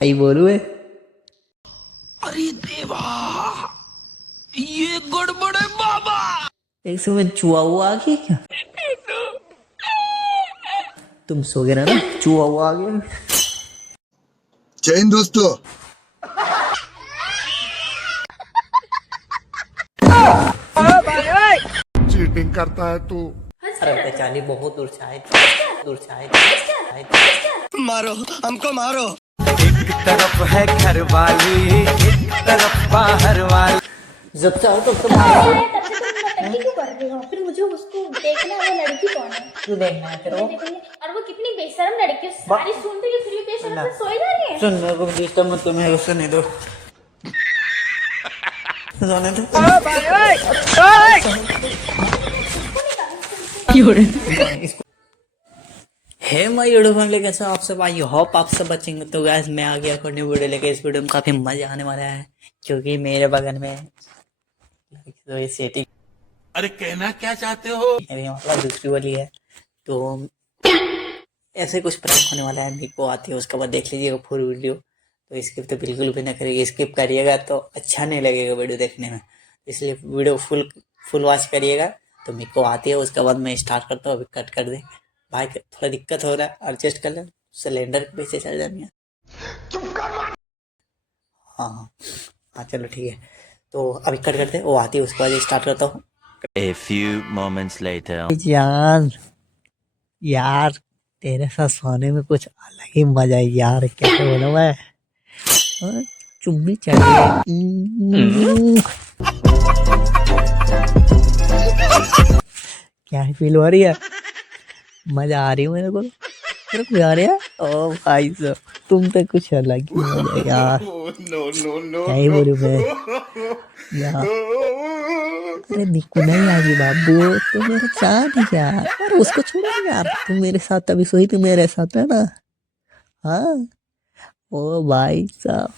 भाई बोलू है। अरे देवा, ये गड़बड़ है बाबा। एक समय चूहा हुआ आ गया क्या? तुम सो गए ना, चूहा हुआ आ गया। जय हिंद दोस्तों। चीटिंग करता है तू। अरे बेचारी बहुत दूर से आए थे। मारो हमको मारो। एक तरफ है घर वाली, एक तरफ बाहर वाली। जब से आओ तब से तब से तुम नौटंकी क्यों कर रहे हो? फिर मुझे उसको देखना है, वो लड़की कौन है? क्यों देखना है तेरे को? और वो कितनी बेशरम लड़की है, सारी सुन रही है, फिर भी बेशरम से सोई जा रही है। सुन, मेरे को डिस्टर्ब मत, तुम्हें उससे नहीं दो जाने दो। हे माय यूट्यूब फैमिली, कैसे आप सब? आई होप आप सब बचेंगे। तो गाइस मैं आ गया कोई वीडियो लेके। इस वीडियो में काफी मजा आने वाला है क्योंकि मेरे बगल में तो ये सेटिंग, अरे कहना क्या चाहते हो? मेरी मतलब दूसरी वाली है, तो ऐसे कुछ प्रैंक होने वाला है। मेरे को आती है, उसके बाद देख लीजिएगा फुल वीडियो। तो स्किप तो बिल्कुल भी ना करिएगा, स्किप करिएगा तो अच्छा नहीं लगेगा वीडियो देखने में, इसलिए वीडियो फुल वॉच करिएगा। तो मेरे को आती है, उसके बाद मैं स्टार्ट करता हूँ। अभी कट कर दे भाई, थोड़ा दिक्कत हो रहा है, एडजस्ट कर ले। सिलेंडर के पीछे चल जानी है। हाँ हाँ चलो ठीक है, तो अभी कट करते हैं। वो आती है, उसके बाद स्टार्ट करता हूँ। A few moments later. यार यार तेरे साथ सोने में कुछ अलग ही मजा है यार। कैसे बोला मैं, चुम्मी चाहिए। क्या फील हो रही है? मजा आ रही है मेरे को, तेरे को आ रही है? ओ भाई साहब, तुम तो कुछ अलग ही मजा है यार। क्या ही बोलूं मैं यार। अरे निकू नहीं आगी बाबू, तो मेरे साथ ही यार। अरे उसको छोड़ो यार, तुम मेरे साथ अभी सोई, तुम मेरे साथ है ना? हाँ ओ भाई साहब,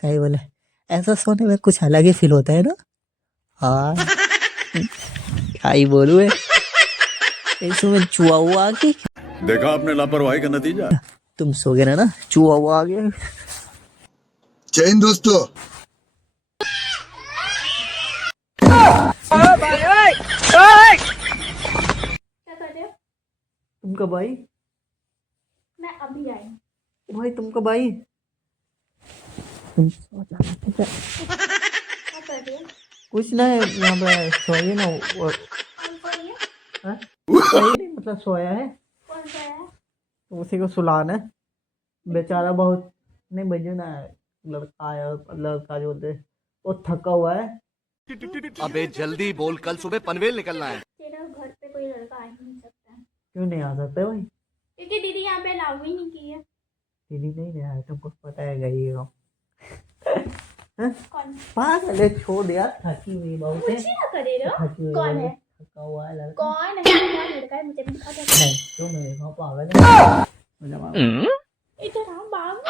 क्या ही बोले, ऐसा सोने में कुछ अलग ही फील होता है ना। हाँ क्या ही बोलूं है। इसमें चूहा हुआ आ गया। देखा आपने लापरवाही का नतीजा। तुम सो गए ना, चूहा हुआ आ गया। जय हिंद दोस्तों। क्या कर रहे हो? तुम कब आई? मैं अभी आई। भाई तुम कब आई? तुम सो जाना ठीक है। क्या कर रहे हो? कुछ नहीं, यहाँ पे सोइए ना। कौन सा है? हाँ? सोई नहीं, मतलब सोया है, कौन सा है? तो उसी को सुलाना है। बेचारा बहुत नहीं बजे ना, लड़का आया, लड़का जो बोलते वो थका हुआ है। अबे जल्दी बोल, कल सुबह पनवेल निकलना है। तेरा घर पे कोई लड़का आ ही नहीं सकता है, क्यों नहीं आ सकते भाई? क्योंकि दीदी यहाँ पे अलाउ ही नहीं की है। दीदी नहीं आया, तुमको पता है गई हो। कौन? पागल है, छोड़ यार, थकी हुई बहुत है। कुछ ही ना करे रहो। थकी हुई कौन है? थका हुआ है लड़का। कौन है? कौन लड़का है? मुझे भी दिखा दो। नहीं क्यों, मेरे को पागल है। इधर आओ बाबू,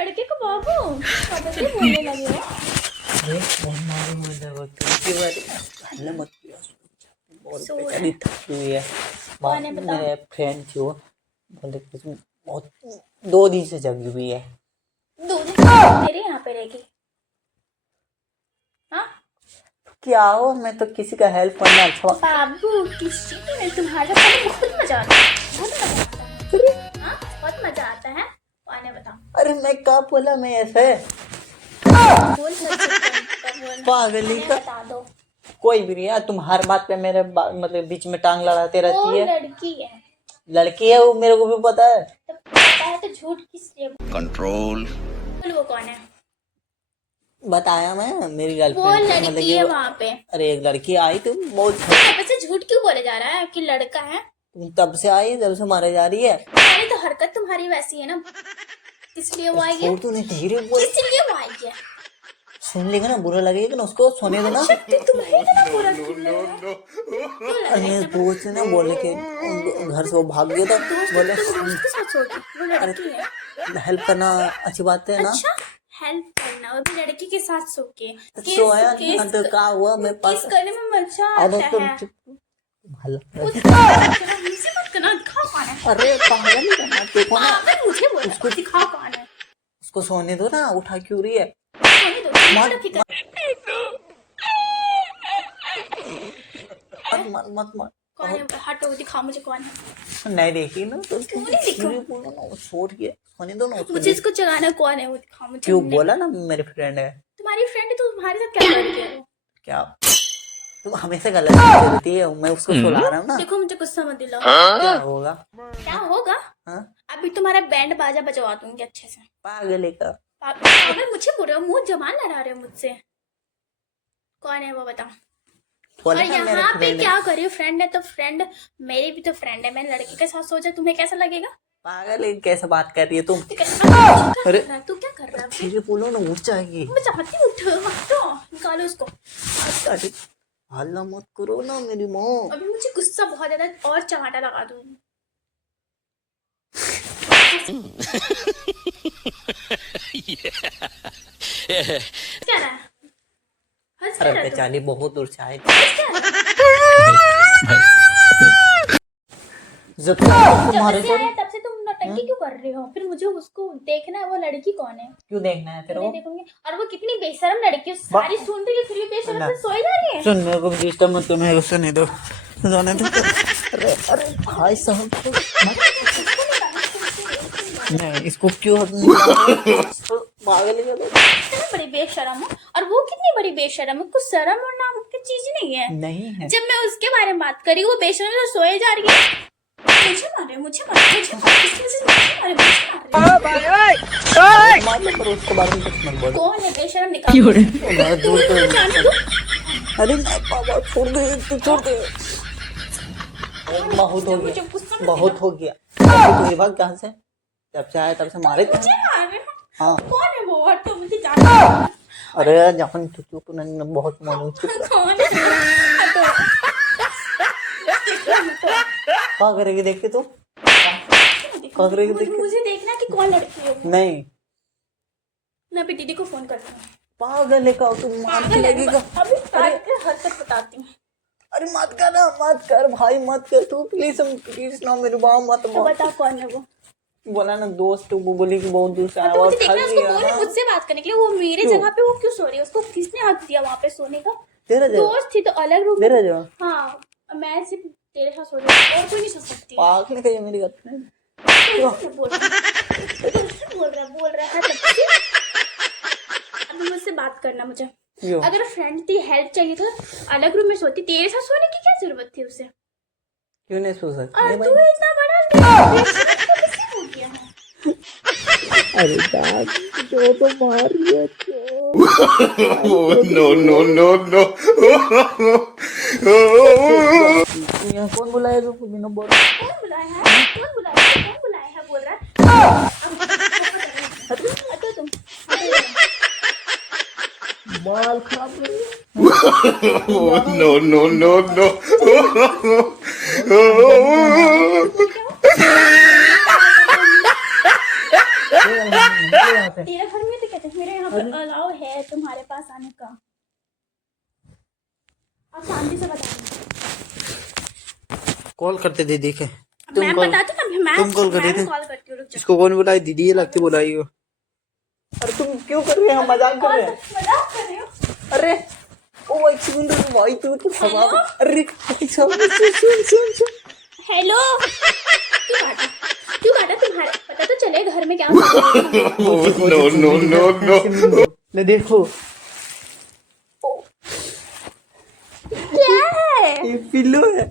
लड़के को बाबू कब से बोलने लगे हो? अरे बहुत मारी मुझे, हल्ला मत किया। बहुत सो बेचारी थकी हुई है। कौन है बताओ? मेरे फ्रेंड थी, वो बोले कि बहुत 2 दिन से जगी हुई है। दो दिन तेरे यहाँ पे रहेगी? हाँ क्या हो, मैं तो किसी का हेल्प करना अच्छा। बाबू, किसी में तुम्हारा बहुत मजा आता है, बहुत मजा आता है। हाँ बहुत मजा आता है। कौन है बताओ? अरे मैं कब बोला मैं ऐसे? बोल मत कब बोलना। पागली का बता दो। कोई भी नहीं यार, तुम हर बात पे मेरे मतलब बीच में टांग लड़ाते वो रहती है। लड़की है। लड़की है वो, मेरे को भी पता है। तो पता है तो झूठ किस लिए? कंट्रोल। बोल वो कौन है? बताया मैं, मेरी वो गर्लफ्रेंड मतलब लड़की कि है वहाँ पे। अरे एक लड़की आई, तुम बहुत यहाँ से झूठ क्यों बोले जा रहा है कि लड़का है? तुम तब से आई, तब से मारे जा रही है। अरे तो हरकत तुम्हारी वैसी है ना, इसलिए वो आई है। छोड़, तूने धीरे बोल। इसलिए वो आई है। सुन लेगा ना, बुरा लगेगा ना, उसको सोने देना। तुम्हें इतना बुरा क्यों लग रहा है? अरे दोस्त ने बोले कि घर से वो भाग गया था, बोले दोस्त के साथ सोती, वो लड़की है। हेल्प करना अच्छी बात है ना। अच्छा हेल्प करना, और भी लड़की के साथ सो के सोया तो क्या हुआ, मेरे पास किस करने में मजा अब आता तुम है। चुप। चलो हमसे मत करना, दिखाओ कौन है। अरे पागल है क्या? देखो ना, पागल मुझे बोला, उसको दिखाओ कौन है। उसको सोने दो ना, उठा क्यों रही है? सोने दो, मत चलो, ठीक है। मत मत मत मत कौन है? हटो, दिखाओ मुझे कौन है। नहीं देखी ना तो क्यों नहीं दिखा? बोलो ना, वो छोड़ के सोने दो ना उसको। मुझे इसको चलाना कौन है वो दिखाओ मुझे। क्यों बोला ना मेरे फ्रेंड है। तुम्हारी फ्रेंड है तो तुम्हारे साथ क्या कर रही है वो? क्या तुम हमेशा गलत करती है? मैं उसको सुला रहा हूँ ना। देखो मुझे गुस्सा मत दिलाओ। क्या होगा? क्या होगा? हाँ? अभी तुम्हारा बैंड बाजा बजवा दूंगी अच्छे से। पागल है का? पागल मुझे बोल रहे हो, मुंह जबान लड़ा रहे हो मुझसे। कौन है वो बताओ। और बोला ना मेरा यहाँ पे friend है। क्या कर रही हो? फ्रेंड है तो फ्रेंड, मेरी भी तो फ्रेंड है। मैंने लड़के के साथ सोचा, तुम्हें कैसा लगेगा? पागल है, कैसे बात कर रही है तुम? तू क्या अरे कर रहा है? ठीक है बोलो ना, उठ जाएगी। मैं चाहती हूँ हटो, निकालो उसको। अरे हल्ला मत करो ना मेरी माँ। अभी मुझे गुस्सा बहुत ज्यादा है, और चमाटा लगा दूंगी। क्या रहा है? हंस क्या अरे रहा है तू? बेचारी बहुत दूर से आई। जब तक जब तुम्हारे से को आया तब से तुम नौटंकी क्यों कर रहे हो? फिर मुझे उसको देखना है, वो लड़की कौन है? क्यों देखना है तेरे नहीं को? देखूंगी। और वो कितनी बेशरम लड़की है, सारी सुन रही है फिर भी बेशरम से सोई जा रही है। सुन मेरे को डिस्टर्ब मत, तुम्हें गुस्सा नहीं दो, जाने दो। अरे अरे भाई साहब तो नहीं, इसको क्यों पागल है क्या? कितनी बड़ी बेशरम हो, और वो कितनी बड़ी बेशरम है। कुछ शर्म और नाम की चीज नहीं है। नहीं है। जब मैं उसके बारे में बात करी, वो बेशरम से सोए जा रही है। मुझे मारे, मुझे मारे, मुझे मारे, किसकी वजह से मुझे मारे, मुझे मारे। मालूम करो उसके बारे में कुछ मत बोलो। कौन है बेशरम? निकाल। मैं दूर तो जाने दो। अरे नहीं बाबा, छोड़ दे, तू छोड़ दे। बहुत हो मुझे गया, गुस्सा मत बहुत हो गया। तू भाग कहाँ से? जब से आया तब से मारे थे। मुझे मारे। हाँ कौन है वो? हटो, मुझे जाने दो। अरे जहाँ तू चुप नहीं, बहुत मालूम चुप रह। कौन है? हटो। क्या करेगी देख के तू? क्या करेगी देख के? मुझे देखना कि कौन लड़की है वो। नहीं मैं अभी दीदी को फोन करती हूँ। पागल है का तू? मार के लगेगा। अभी काट के हद तक बताती हूँ। अरे मत कर ना, मत कर भाई, मत कर तू प्लीज, प्लीज ना मेरे बाप मत तो बोल। बता कौन है वो? बोला ना दोस्त, वो बोली कि बहुत दूर से आया तो और मुझे देखना, थक उसको गया बोलो ना। मुझसे बात करने के लिए। वो मेरे क्यों? जगह पे वो क्यों सो रही है? उसको किसने हक दिया वहाँ पे सोने का? तेरा जगह, दोस्त थी तो अलग रूम तेरा में। जगह। हाँ, मैं सिर्फ तेरे साथ सो रही हूँ, और कोई नहीं सो सकती। पागल है क्या मेरी गर्लफ्रेंड? बोल रहा है तब से। अभी मुझसे बात करना मुझे। क्यों? अगर फ्रेंड थी, हेल्प चाहिए था, अलग रूम में सोती। तेरे साथ सोने की क्या जरूरत थी उसे? क्यों नहीं सो सकती? और नहीं तू भाई। इतना बड़ा कैसे हो गया है? अरे यार जो तो मार दिया No, no, no, no. यहाँ कौन बुलाया जो बिना बोल? कौन बुलाया है? कौन बुलाया है? कौन बुलाया है? बोल रहा है। हटो तुम। बाल खराब कर दिए। No, no, no, no. यहाँ से। तेरे घर में तो कहते हैं, मेरे यहाँ पर अलाउ है तुम्हारे पास आने का। अब शांति से बता। कॉल करते दीदी के। मैं बताती ना, मैं तुम कॉल कर रही थी? कॉल करती हूँ, रुक जाओ। इसको कौन बुलाई? दीदी ये लगती बुलाई हो। अरे तुम क्यों कर रहे हो? मजाक कर रहे हैं। मजाक कर रही हो? अरे ओ एक सेकंड भाई, तू हवा। अरे सुन सुन सुन सुन। हेलो। क्यों काटा तुम्हारे? पता तो चले घर में क्या हो रहा है। No, no, no, no. ले देखो, क्या है? ये पिल्लो है।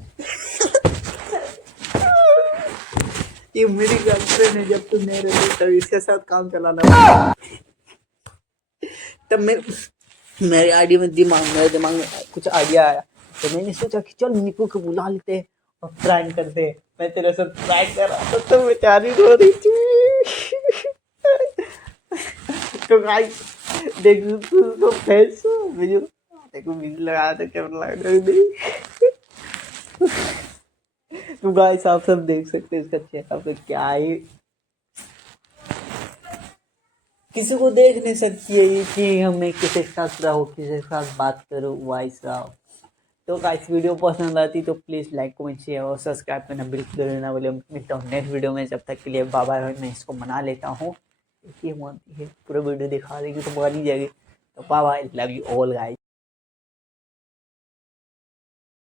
ये मेरी गर्लफ्रेंड है। जब तुम मेरे लिए तब इसके साथ काम चलाना। तब मेरे आइडिया में मेरे दिमाग में कुछ आइडिया आया, तो मैंने सोचा कि चल निकू को बुला लेते हैं और प्रैंक करते हैं। मैं तेरे साथ प्रैंक कर रहा था तो बेचारी रो रही थी। तो गाइस देख तो फेस मुझे देखो बिजली लगा दे, कैमरा लगा दे। तो गाइस आप सब देख सकते हैं इसका चेहरा पे क्या है। किसी को देख नहीं सकती है कि हमें किसी के साथ रहो, किसी के साथ बात करो। भाई साहब तो गाइस वीडियो पसंद आती तो प्लीज़ लाइक कमेंट शेयर और सब्सक्राइब करना बिल्कुल ना बोले। मिलता हूँ नेक्स्ट वीडियो में, जब तक के लिए बाय बाय। मैं इसको मना लेता हूँ, देखिए मानती है पूरा वीडियो दिखा देगी तो मान ही जाएगी। तो bye bye, love you all guys.